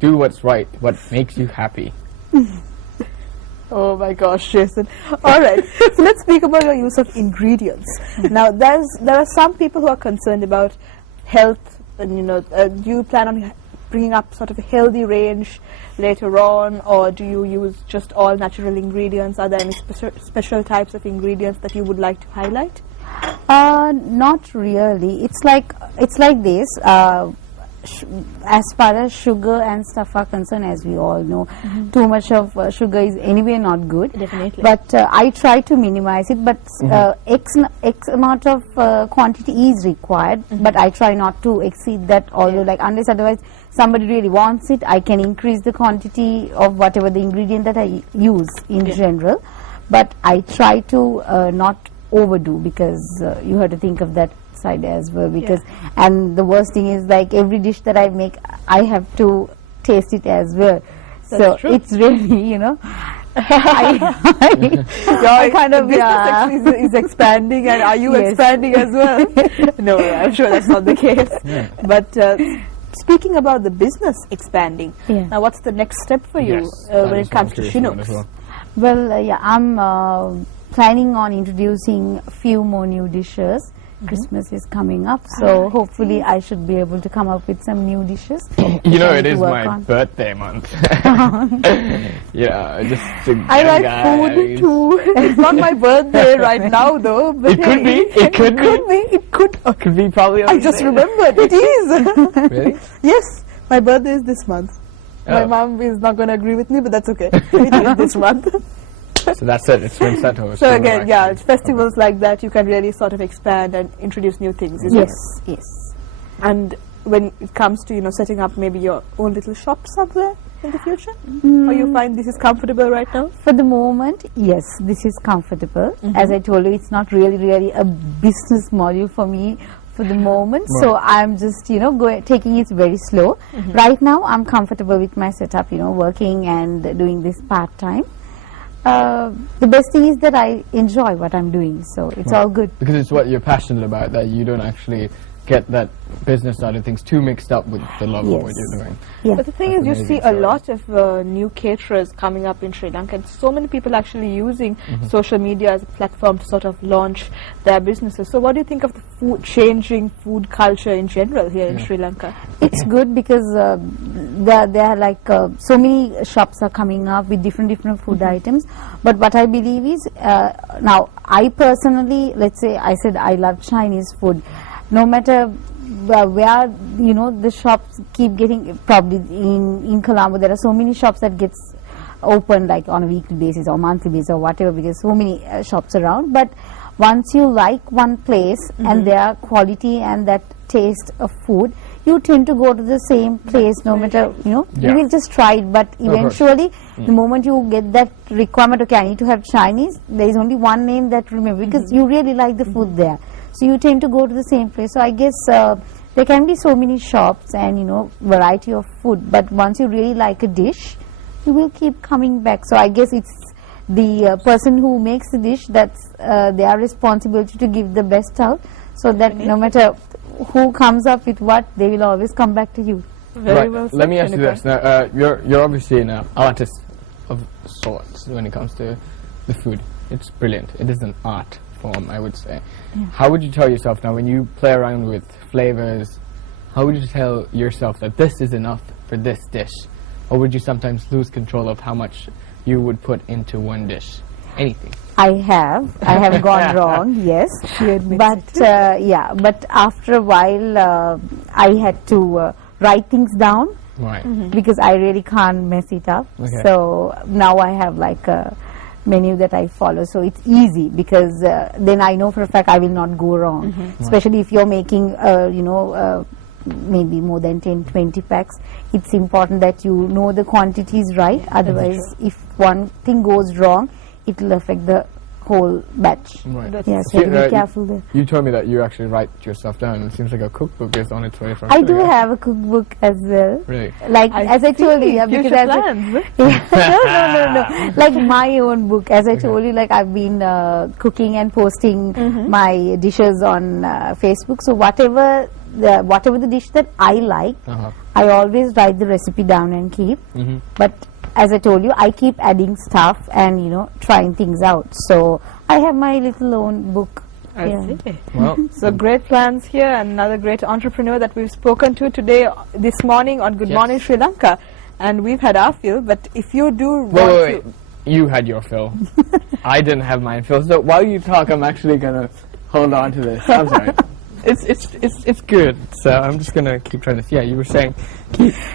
do what's right, what makes you happy. Oh my gosh, Jason. All right, so let's speak about your use of ingredients. Now, there are some people who are concerned about health, and do you plan on bringing up sort of a healthy range later on, or do you use just all natural ingredients? Are there any special types of ingredients that you would like to highlight? Not really. It's like this. As far as sugar and stuff are concerned, as we all know, too much of sugar is anyway not good. Definitely. But I try to minimize it. But X amount of quantity is required. But I try not to exceed that. Although, like, unless otherwise somebody really wants it, I can increase the quantity of whatever the ingredient that I use in general. But I try to not overdo, because you have to think of that side as well, because and the worst thing is, like, every dish that I make, I have to taste it as well. So it's really, I kind of business is expanding, and are you expanding as well? No, I'm sure that's not the case. But speaking about the business expanding, now what's the next step for you when it comes to Chinooks? Well, I'm planning on introducing a few more new dishes. Christmas is coming up, so hopefully I should be able to come up with some new dishes. It is my birthday month. I like food too. It's not my birthday right now, though. But it could be. It could be. Probably. I just remembered. It is. Really? Yes, my birthday is this month. My mom is not going to agree with me, but that's okay. It is this month. So that's it. It's been settled. So again, it's festivals like that you can really sort of expand and introduce new things. Yes. And when it comes to setting up maybe your own little shop somewhere in the future, or you find this is comfortable right now? For the moment, yes, this is comfortable. As I told you, it's not really a business model for me for the moment. So I'm just taking it very slow. Right now, I'm comfortable with my setup. Working and doing this part time. The best thing is that I enjoy what I'm doing, so it's all good. Because it's what you're passionate about, that you don't actually get that business side of things too mixed up with the love of what you're doing. But the thing is, you see a lot of new caterers coming up in Sri Lanka, and so many people actually using social media as a platform to sort of launch their businesses. So what do you think of the changing food culture in general here in Sri Lanka? It's good, because there are like so many shops are coming up with different food items. But what I believe is, now I personally, let's say I said I love Chinese food. No matter where the shops keep getting, probably in Colombo there are so many shops that gets open like on a weekly basis or monthly basis or whatever, because so many shops around. But once you like one place and their quality and that taste of food, you tend to go to the same place, no matter you will just try it. But eventually the moment you get that requirement, okay, I need to have Chinese, there is only one name that remember, because you really like the food there. So you tend to go to the same place. So I guess there can be so many shops and variety of food, but once you really like a dish, you will keep coming back. So I guess it's the person who makes the dish, that's their responsibility to give the best out, so that no matter who comes up with what, they will always come back to you. Very well said. Let me ask you this. Now, you're obviously an artist of sorts when it comes to the food. It's brilliant. It is an art form, I would say. How would you tell yourself now, when you play around with flavors, how would you tell yourself that this is enough for this dish? Or would you sometimes lose control of how much you would put into one dish? Anything? I have gone wrong, yes. But but after a while I had to write things down, because I really can't mess it up. So now I have like a menu that I follow, so it's easy, because then I know for a fact I will not go wrong. Especially if you're making maybe more than 10-20 packs, it's important that you know the quantities right. Otherwise, if one thing goes wrong, it will affect the whole batch. Yes, so be careful there. You told me that you actually write yourself down. It seems like a cookbook is on its way from I do have a cookbook as well. Really? Like as I told you, because as no. Like my own book, as I told you, like I've been cooking and posting my dishes on Facebook. So whatever whatever the dish that I like, Uh-huh. I always write the recipe down and keep. Mhm. But as I told you, I keep adding stuff and trying things out. So I have my little own book. I Yeah. see. Well, So great plans here, and another great entrepreneur that we've spoken to today, this morning on Good Yes. Morning Sri Lanka, and we've had our fill. But if you do want wait. to, You had your fill. I didn't have mine fill. So while you talk, I'm actually gonna hold on to this. I'm sorry. It's good. So I'm just gonna keep trying this. Yeah, you were saying.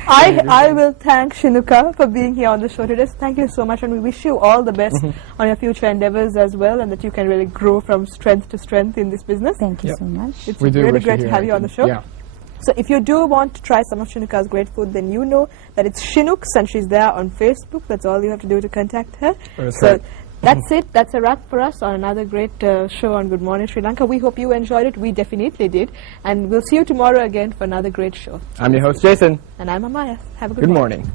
I will thank Shinuka for being here on the show today. So thank you so much, and we wish you all the best on your future endeavors as well, and that you can really grow from strength to strength in this business. Thank you Yep. so much. It's We do really wish great to here have you on the show. Yeah. So if you do want to try some of Shinuka's great food, then you know that it's Shinooks, and she's there on Facebook. That's all you have to do to contact her. That's So right. that's it. That's a wrap for us on another great show on Good Morning Sri Lanka. We hope you enjoyed it. We definitely did. And we'll see you tomorrow again for another great show. I'm your host, Jason. And I'm Amaya. Have a Good morning.